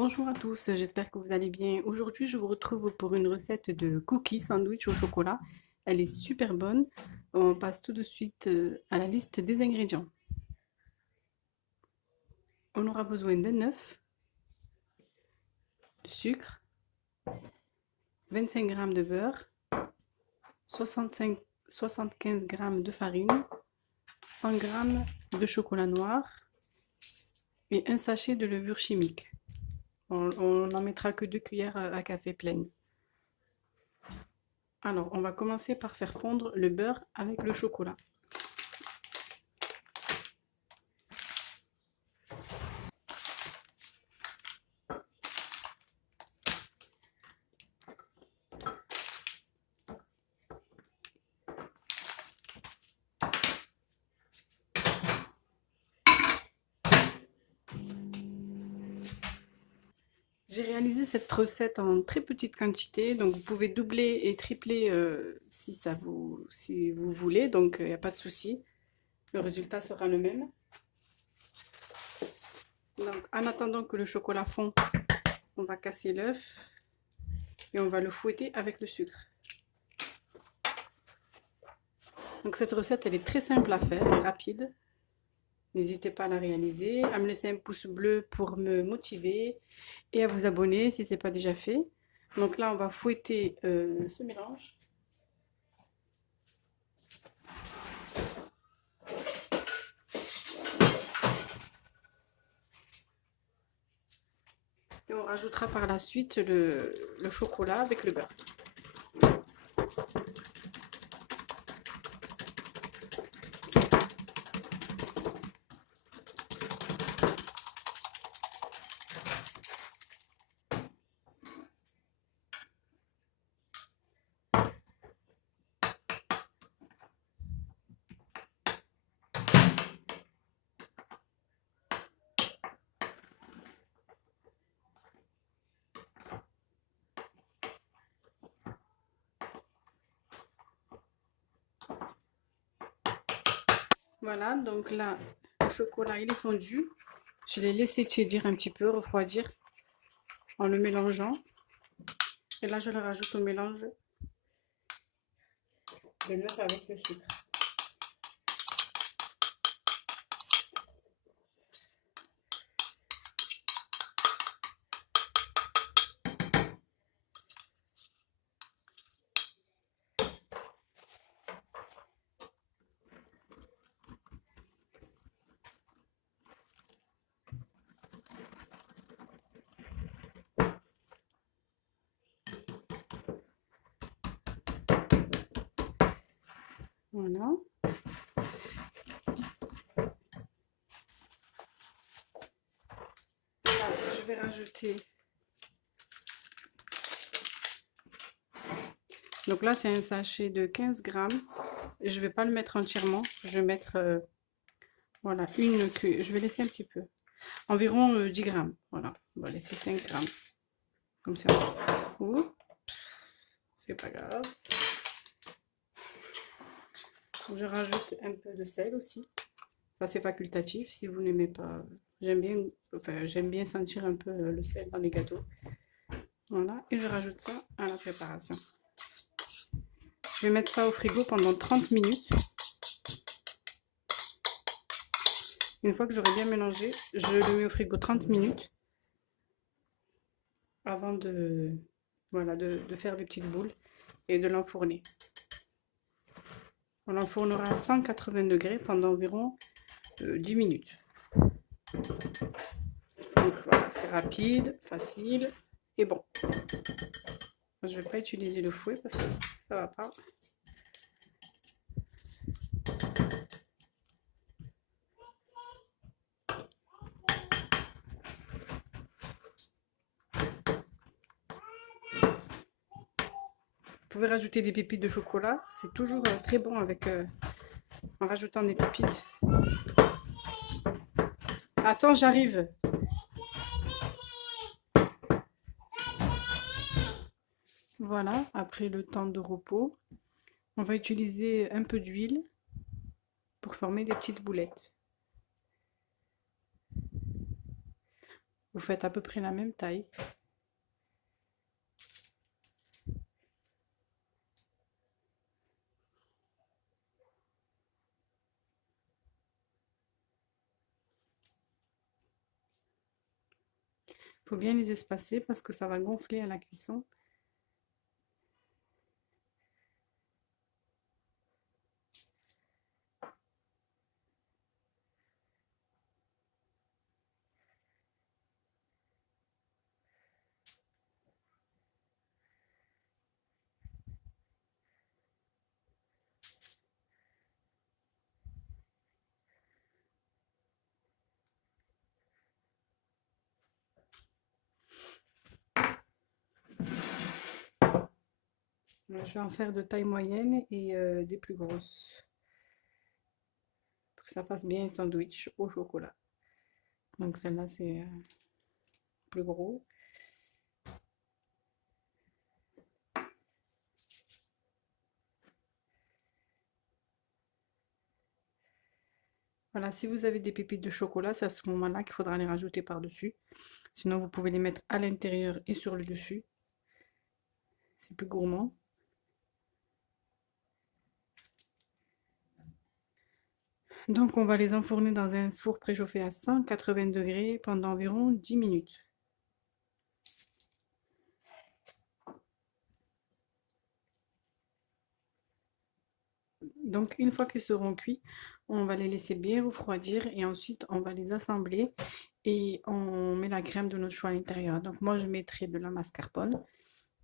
Bonjour à tous, j'espère que vous allez bien. Aujourd'hui, je vous retrouve pour une recette de cookies sandwich au chocolat. Elle est super bonne. On passe tout de suite à la liste des ingrédients. On aura besoin d'un œuf, de sucre, 25 g de beurre, 75 g de farine, 100 g de chocolat noir et un sachet de levure chimique. On n'en mettra que 2 cuillères à café pleines. Alors, on va commencer par faire fondre le beurre avec le chocolat. J'ai réalisé cette recette en très petite quantité, donc vous pouvez doubler et tripler si vous voulez, donc il n'y a pas de souci. Le résultat sera le même. Donc en attendant que le chocolat fond, on va casser l'œuf et on va le fouetter avec le sucre. Donc cette recette, elle est très simple à faire et rapide. N'hésitez pas à la réaliser, à me laisser un pouce bleu pour me motiver et à vous abonner si ce n'est pas déjà fait. Donc là, on va fouetter ce mélange. Et on rajoutera par la suite le chocolat avec le beurre. Voilà, donc là, le chocolat il est fondu. Je l'ai laissé tiédir un petit peu, refroidir en le mélangeant. Et là, je le rajoute au mélange de l'œuf avec le sucre. Voilà. Là, je vais rajouter. Donc là, c'est un sachet de 15 grammes. Je ne vais pas le mettre entièrement. Je vais mettre, voilà, je vais laisser un petit peu. Environ 10 grammes. Voilà, on va laisser 5 grammes. Comme ça. Oups, c'est pas grave. Je rajoute un peu de sel aussi. Ça, c'est facultatif si vous n'aimez pas. J'aime bien sentir un peu le sel dans les gâteaux. Voilà, et je rajoute ça à la préparation. Je vais mettre ça au frigo pendant 30 minutes. Une fois que j'aurai bien mélangé, je le mets au frigo 30 minutes avant voilà, de faire des petites boules et de l'enfourner. On l'enfournera à 180 degrés pendant environ 10 minutes. Donc voilà, c'est rapide, facile et bon. Je ne vais pas utiliser le fouet parce que ça va pas. Vous pouvez rajouter des pépites de chocolat, c'est toujours très bon avec en rajoutant des pépites. Attends, j'arrive. Voilà, après le temps de repos, on va utiliser un peu d'huile pour former des petites boulettes. Vous faites à peu près la même taille. Il faut bien les espacer parce que ça va gonfler à la cuisson. Je vais en faire de taille moyenne et des plus grosses. Pour que ça fasse bien un sandwich au chocolat. Donc celle-là, c'est plus gros. Voilà, si vous avez des pépites de chocolat, c'est à ce moment-là qu'il faudra les rajouter par-dessus. Sinon, vous pouvez les mettre à l'intérieur et sur le dessus. C'est plus gourmand. Donc, on va les enfourner dans un four préchauffé à 180 degrés pendant environ 10 minutes. Donc, une fois qu'ils seront cuits, on va les laisser bien refroidir et ensuite on va les assembler et on met la crème de notre choix à l'intérieur. Donc, moi, je mettrai de la mascarpone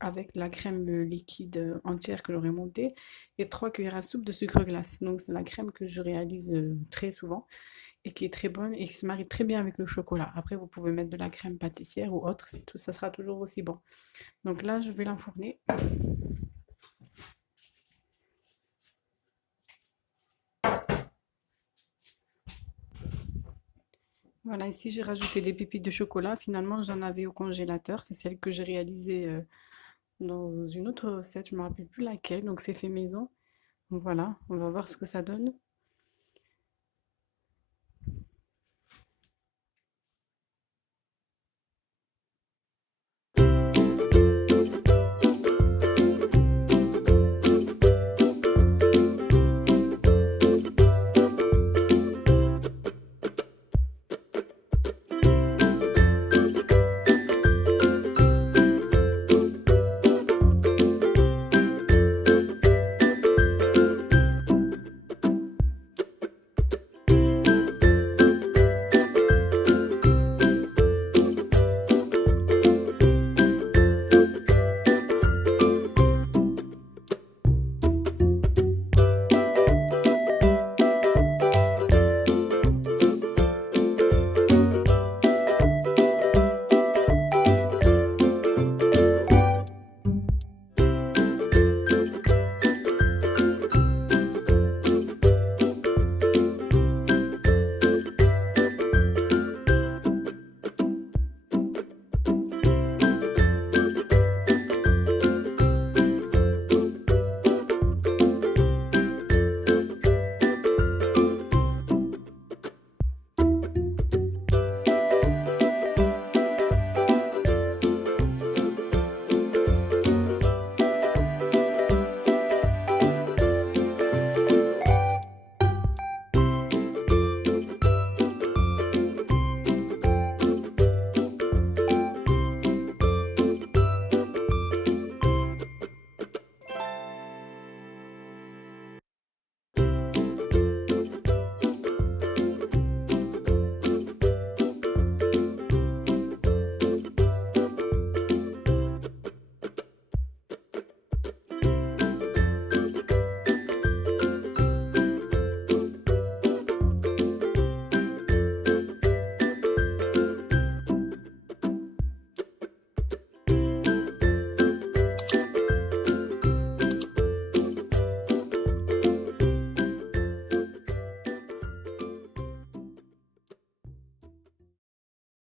avec la crème liquide entière que j'aurai montée et 3 cuillères à soupe de sucre glace. Donc, c'est la crème que je réalise très souvent et qui est très bonne et qui se marie très bien avec le chocolat. Après, vous pouvez mettre de la crème pâtissière ou autre, ça sera toujours aussi bon. Donc là, je vais l'enfourner. Voilà, ici j'ai rajouté des pépites de chocolat. Finalement, j'en avais au congélateur. C'est celle que j'ai réalisée dans une autre recette. Je ne me rappelle plus laquelle. Donc c'est fait maison. Donc voilà, on va voir ce que ça donne.